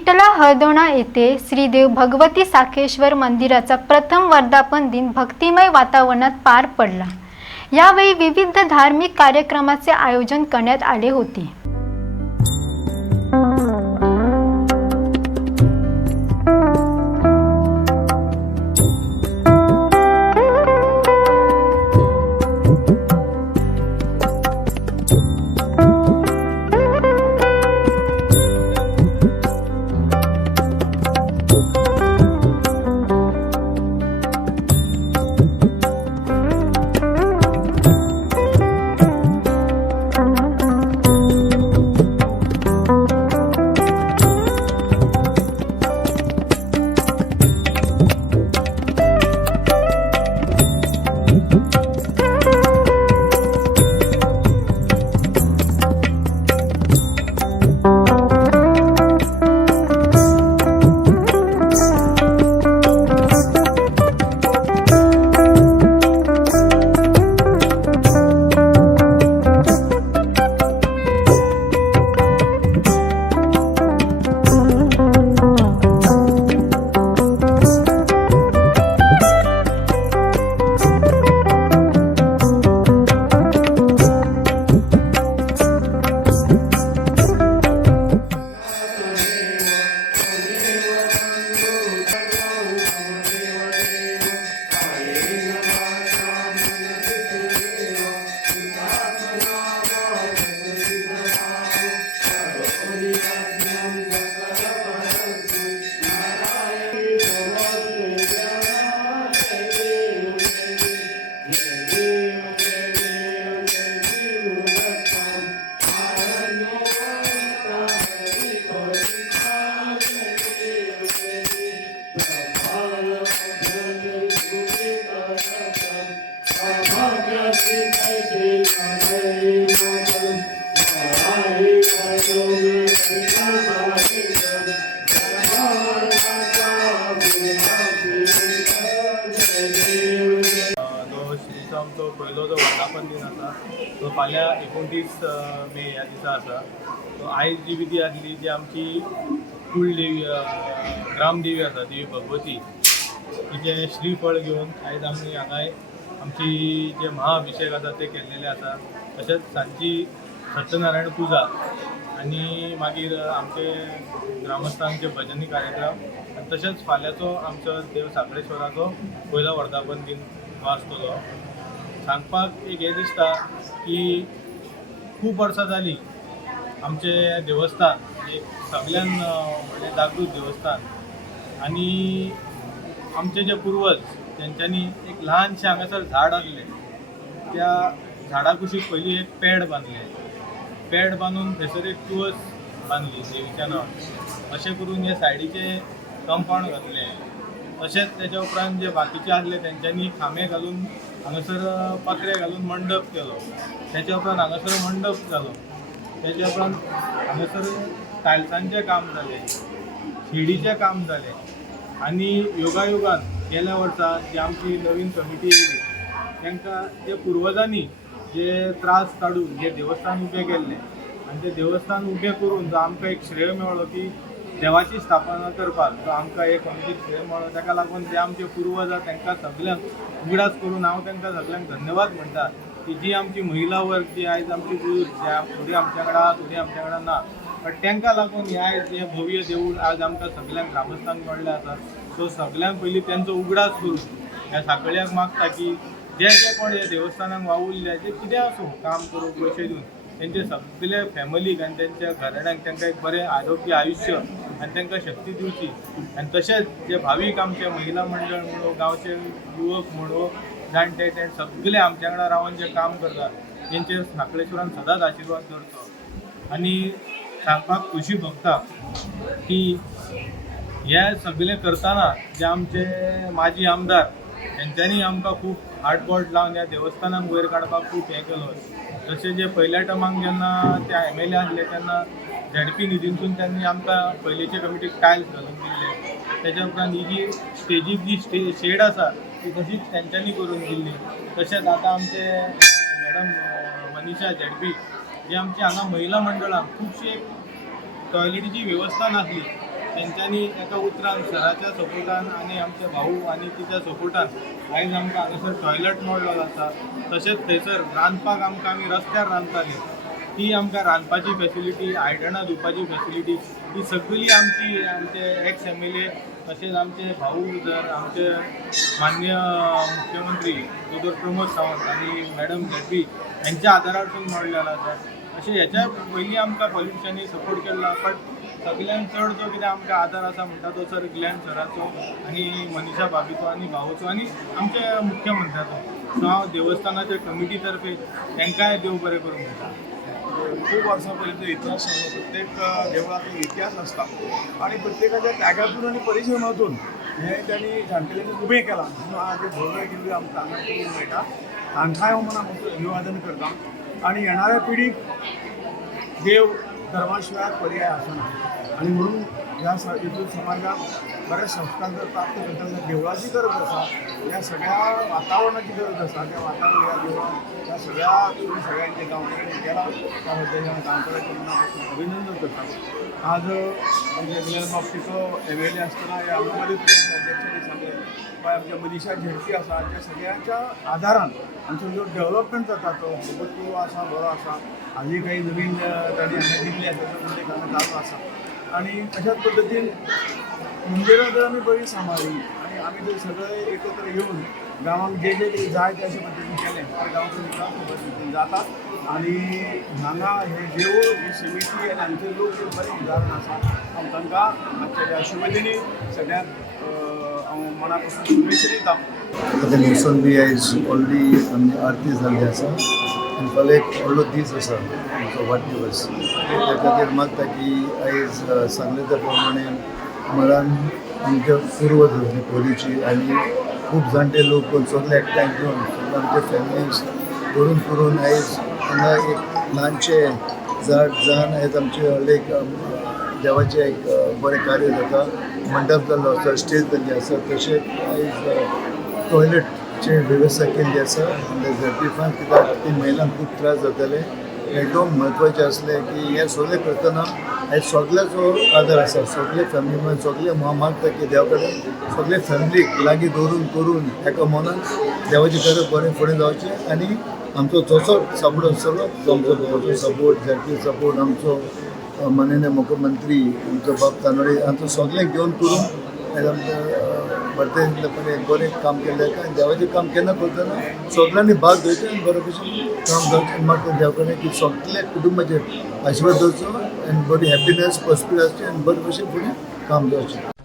इटला हळदोणा येथे श्रीदेव भगवती साखेश्वर मंदिराचा प्रथम वर्धापन दिन भक्तिमय वातावरणात पार पडला. यावेळी विविध धार्मिक कार्यक्रमाचे आयोजन करण्यात आले होते. आमचो पयलो जो वर्धापन दीन आसा तो फाल्यां एकोणतीस मे ह्या दिसा आसा तो आयज जी विधी आसली जी आमची कुळदेवी ग्रामदेवी आसा देवी भगवती तिचें श्रीफळ घेवन आयज आमी हांगा आमची जे महाअभिशेक आसा ते केल्लेले आसा तशेंच सांजची सत्यनारायण पुजा आनी मागीर आमचे ग्रामस्थांचे भजनी कार्यक्रम तशेंच फाल्यांचो आमचो देव साखळेश्वराचो पयलो वर्धापन दिन हो आसतलो सांगपाक एक हें दिसता की खूब वर्सां जालीं आमचें देवस्थान एक सगळ्यान अं, व्हडलें म्हणजे जागृत देवस्थान. आनी आमचे जे पुर्वज तेंच्यांनी एक ल्हानशें हांगासर झाड आसलें त्या झाडा कुशीक पयलीं एक पॅड बांदलें पॅड बांदून थंयसर एक तुळस बांदली देवीच्या नांवान अशें करून हे सायडीचे कंपावंड घातलें. तशेंच तेच्या उपरांत जे बाकीचे आसले तेंच्यांनी खांबे घालून हांगासर पत्रे घालून मंडप केलो. तेच्या उपरांत हांगासर मंडप जालो तेच्या उपरांत हांगासर टायल्सांचें काम जालें शिडीचें काम जालें आनी योगायोगान गेल्या वर्सा जी आमची नवीन कमिटी येयली तांकां जे पुर्वजांनी जे त्रास काडून जे देवस्थान उबें केल्लें आनी ते देवस्थान उबें करून जो आमकां एक श्रेय मेळ्ळो की देवाची स्थापना करपाक जो आमकां एक आमची श्रेय मेळ्ळो ताका लागून जे आमचे पुर्वज आसा तांकां सगल्यांक उगडास करून हांव तांकां सगल्यांक धन्यवाद म्हणटा की जी आमची महिला वर्ग जी आयज आमची गुरूर जे थोडी आमच्या कडेन थोडी आमच्या कडेन ना. पण तांकां लागून हे आयज हे भव्य देवूळ आज आमकां सगल्यांक ग्रामस्थांक मेळ्ळें आसा सो सगल्यांक पयलीं तेंचो उगडास करून ह्या साखळ्याक मागता की जे जे कोण हे देवस्थानाक वावुरले जे कितें आसूं काम करूं पयशे दिवन तेंचे सगळे फॅमिलीक आनी तेंच्या घराण्यांक तांकां एक बरें आरोग्य आयुश्य आनी तांकां शक्ती दिवची आनी तशेंच जे भावीक आमचे महिला मंडळ म्हणू गांवचे युवक म्हणो जाणटे ते सगळे आमच्या वांगडा रावन जे काम करतात तेंचे साखळेश्वरान सदांच आशिर्वाद करचो आनी सांगपाक खुशी भोगता की हे सगळे करतना जे आमचे माजी आमदार तेंच्यांनी आमकां खूब हार्डबोर्ड लावन ह्या देवस्थानाक वयर काडपाक खूब हें केलो. तशें जे पयल्या टर्माक जेन्ना ते एम एल ए आसले तेन्ना झेडपी निधीनसून त्यांनी आमकां पयलींचे कमिटीक टायल्स घालून दिल्ले तेच्या उपरांत ही जी स्टेजीक जी स्टे शेड आसा ती तशीच तेंच्यांनी करून दिल्ली तशेंच आतां आमचे मॅडम मनीषा झेडपी जी आमची हांगा महिला मंडळान खुबशी एक टॉयलेटीची वेवस्था नासली तेंच्यांनी एका उतरान सराच्या सपोर्टान आनी आमचे भाऊ आनी तिच्या सपोर्टान आयज आमकां हांगासर टॉयलेट मेळ्ळो आसा. तशेंच थंयसर रांदपाक आमकां आमी रस्त्यार रांदतालीं. ती आमकां रांदपाची फॅसिलिटी आयदनां धुवपाची फॅसिलिटी ही सगळी आमची आमचे एक्स एम एल ए तशेंच आमचे भाऊ जर आमचे मान्य मुख्यमंत्री दोतोर प्रमोद सावंत आनी मॅडम झेडपी यांच्या आदारासून मेळलेलो आसा. अशें हेच्या पयलीं आमकां पॉलिटिशनी सपोर्ट केला बट सगळ्यान चड जो कितें आमकां आदार आसा म्हणटा तो सर ग्लॅन सराचो आनी मनीषा भाभीचो आनी भावोचो आनी आमच्या मुख्यमंत्र्याचो सो हांव देवस्थानाच्या कमिटी तर्फे तांकांय देव बरें करूंक म्हणटा खूप वर्षापर्यंत इतिहास प्रत्येक अ, इतिहास आसता आणि प्रत्येकाच्या त्यागातून आणि परिश्रमातून हे त्यांनी जाणटेल्यांनी उभे केला. म्हणून आज भव्य आमकां हांगा पळोवंक मेळटा तांकांय हो म्हणून अभिवादन करता. आणि येणाऱ्या पिढीत देव धर्माशिवाय पर्याय असणार आणि म्हणून या सा हिंदू समाजात बऱ्याच संस्कार जर प्राप्त करता देवळाची गरज आसा या सगळ्या वातावरणाची गरज आसा त्या वातावरण या देवळा त्या सगळ्या तुम्ही सगळ्यांचे गावकऱ्यांनी केला त्याबद्दल या गांवकऱ्याच्या मनापासून अभिनंदन करता. आज आमच्या ग्लेन बाबतीचो एम एल ए असताना या अंगणवाडी अध्यक्षांनी सांगले आमच्या मनीषा झेडपी आसा त्या सगळ्यांच्या आदारान आमचो जो डेव्हलपमेंट जाता तो भुतपूर्व आसा बरो आसा हाजी काही नवीन अ, हांगा दिल्ली आसा तो म्हणजे काम चालू आसा आणि अशाच पद्धतीने मंदिरां जर बरी सांभाळली. आणि आमी जर सगळे एकत्र येऊन गावात जे जे कितें जाय ते अशे पद्दतीन केलें. तर गांवचो विकास पद्धतीने जातात. आणि हांगा हे देवूळ ही समिती आनी आमचे लोक हे बरें उदाहरण आसा हांव तांकां आजच्या ह्या शुभदिनी सगळ्यांक हांव मना पासून शुभेच्छा दिता आतां न्यूसान बी आयज ऑलरेडी आमची आरती जाल्ली आसा आनी फाल्यां एक व्हडलो दीस आसा आमचो वाडदिवस त्या खातीर मागता की आयज सांगले त्या प्रमाणे मरान आमच्या पुर्वज आसली पोलीची आनी खूब जाणटे लोक कोण सगळे एकठांय घेवन सगळे आमचे फॅमिलीज करून करून आयज हांगा एक ल्हानशें झाड जावन आयज आमचे व्हडले एक देवाचें एक बरें कार्य जाता. मंडप जाल्लो आसा स्टेज जाल्ली आसा तशेंच आयज टॉयलेटची वेवस्था केल्ली आसा आनी झडपीफान कित्याक ती महिलांक खूब त्रास जाताले एकदम म्हत्वाचें आसलें की हें सगलें करतना आयज सगळ्याचो आदार आसा सगळे फॅमिली मेन सगळे हांव मागता की देवा कडेन सगळे फॅमिलीक लागीं दवरून करून एका मनान देवाची गरज बरें फुडें जावचें आनी आमचो जसो सगळो सगळो आमचो सपोर्ट झडपी सपोर्ट आमचो अ, माननीय मुख्यमंत्री आमचो बाब तानोडे आमचो सगळें घेवन करून आयज आमकां पण एक बरं एक काम केलं आहे आनी देवाचें काम केन्ना करतना सगळ्यांनी भाग घेवचें आनी बरे भशेन काम जावचें म्हाका देवा कडेन की सगळे कुटुंबाचेर आशिर्वाद दवरचो आनी बरी हॅपिनस पॉसिबल आसची आनी बरे भशेन फुडें काम जावचें